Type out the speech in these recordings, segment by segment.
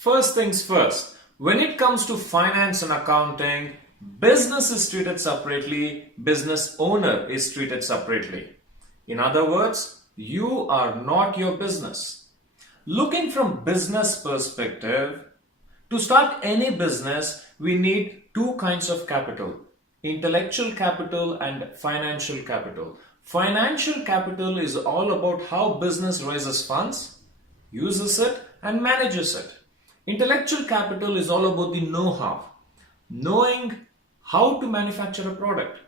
First things first, when it comes to finance and accounting, business is treated separately, business owner is treated separately. In other words, you are not your business. Looking from business perspective, to start any business, we need two kinds of capital, intellectual capital and financial capital. Financial capital is all about how business raises funds, uses it and manages it. Intellectual capital is all about the know-how, knowing how to manufacture a product,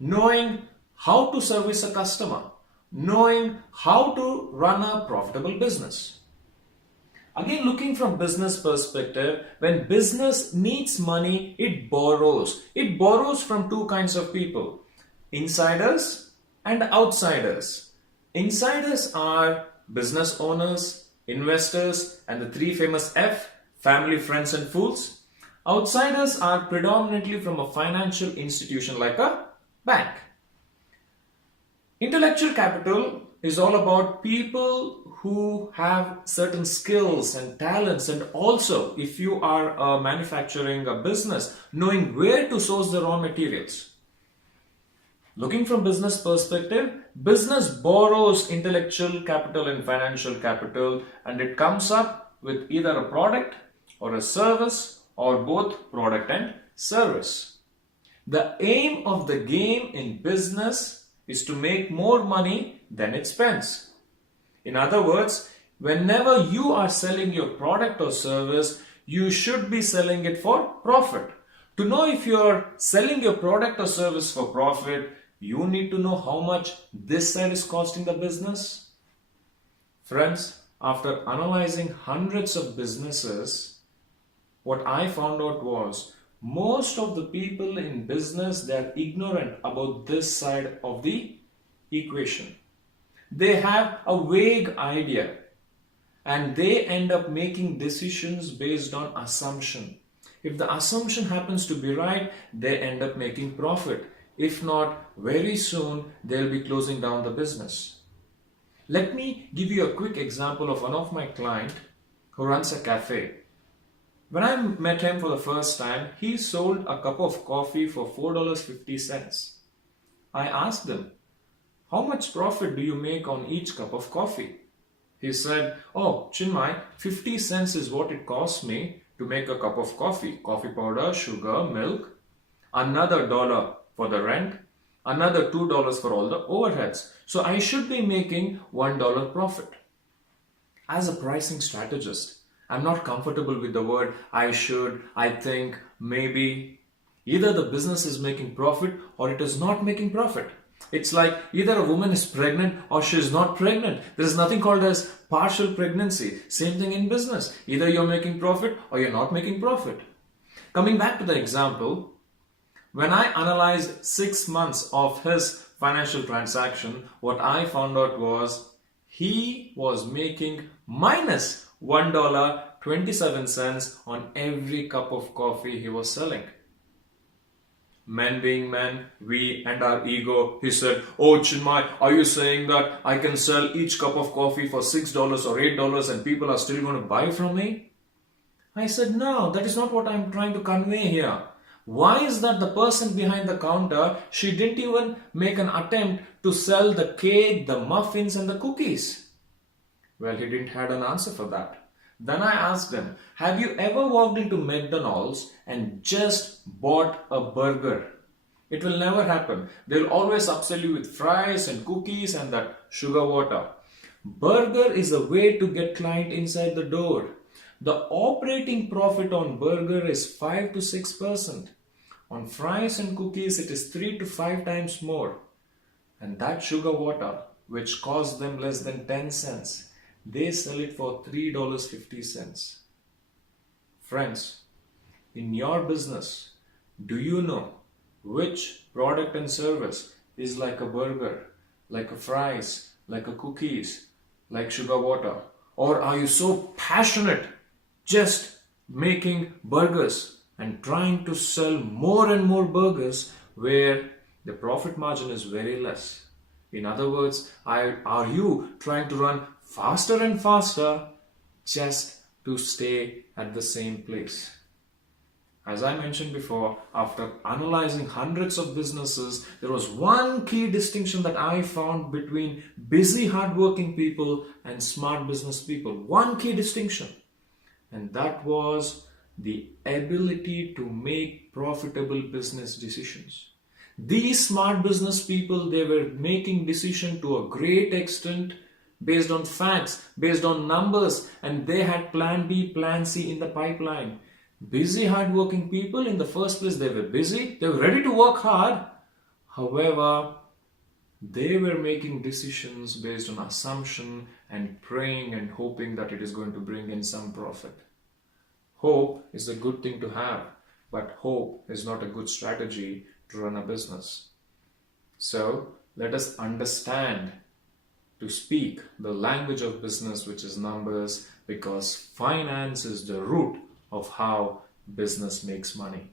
knowing how to service a customer, knowing how to run a profitable business. Again, looking from business perspective, when business needs money, it borrows. It borrows from two kinds of people, insiders and outsiders. Insiders are business owners, investors, and the three famous F, family, friends, and fools. Outsiders are predominantly from a financial institution like a bank. Intellectual capital is all about people who have certain skills and talents, and also if you are manufacturing a business, knowing where to source the raw materials. Looking from business perspective, business borrows intellectual capital and financial capital, and it comes up with either a product or a service or both product and service. The aim of the game in business is to make more money than it spends. In other words, whenever you are selling your product or service, you should be selling it for profit. To know if you are selling your product or service for profit, you need to know how much this side is costing the business. Friends, after analyzing hundreds of businesses, what I found out was most of the people in business, they are ignorant about this side of the equation. They have a vague idea and they end up making decisions based on assumption. If the assumption happens to be right, they end up making profit. If not, very soon they'll be closing down the business. Let me give you a quick example of one of my clients who runs a cafe. When I met him for the first time, he sold a cup of coffee for $4.50. I asked him, how much profit do you make on each cup of coffee? He said, oh, Chinmay, 50 cents is what it costs me to make a cup of coffee. Coffee powder, sugar, milk, another $1 for the rent, another $2 for all the overheads. So I should be making $1 profit. As a pricing strategist, I'm not comfortable with the word I should, I think, maybe. Either the business is making profit or it is not making profit. It's like either a woman is pregnant or she is not pregnant. There is nothing called as partial pregnancy. Same thing in business. Either you're making profit or you're not making profit. Coming back to the example, when I analyzed 6 months of his financial transaction, what I found out was he was making minus $1.27 on every cup of coffee he was selling. Men being men, we and our ego, he said, oh Chinmay, are you saying that I can sell each cup of coffee for $6 or $8 and people are still going to buy from me? I said, no, that is not what I'm trying to convey here. Why is that the person behind the counter, she didn't even make an attempt to sell the cake, the muffins and the cookies? Well, he didn't have an answer for that. Then I asked him, have you ever walked into McDonald's and just bought a burger? It will never happen. They'll always upsell you with fries and cookies and that sugar water. Burger is a way to get client inside the door. The operating profit on burger is 5 to 6%. On fries and cookies, it is 3 to 5 times more. And that sugar water, which costs them less than 10 cents, they sell it for $3.50. Friends, in your business, do you know which product and service is like a burger, like a fries, like a cookies, like sugar water? Or are you so passionate just making burgers and trying to sell more and more burgers where the profit margin is very less? In other words, are you trying to run faster and faster just to stay at the same place. As I mentioned before, after analyzing hundreds of businesses, there was one key distinction that I found between busy, hardworking people and smart business people. One key distinction. And that was the ability to make profitable business decisions. These smart business people, they were making decisions to a great extent based on facts, based on numbers, and they had plan B, plan C in the pipeline. Busy, hardworking people, in the first place, they were busy, they were ready to work hard. However, they were making decisions based on assumption and praying and hoping that it is going to bring in some profit. Hope is a good thing to have, but hope is not a good strategy to run a business. So let us understand to speak the language of business, which is numbers, because finance is the root of how business makes money.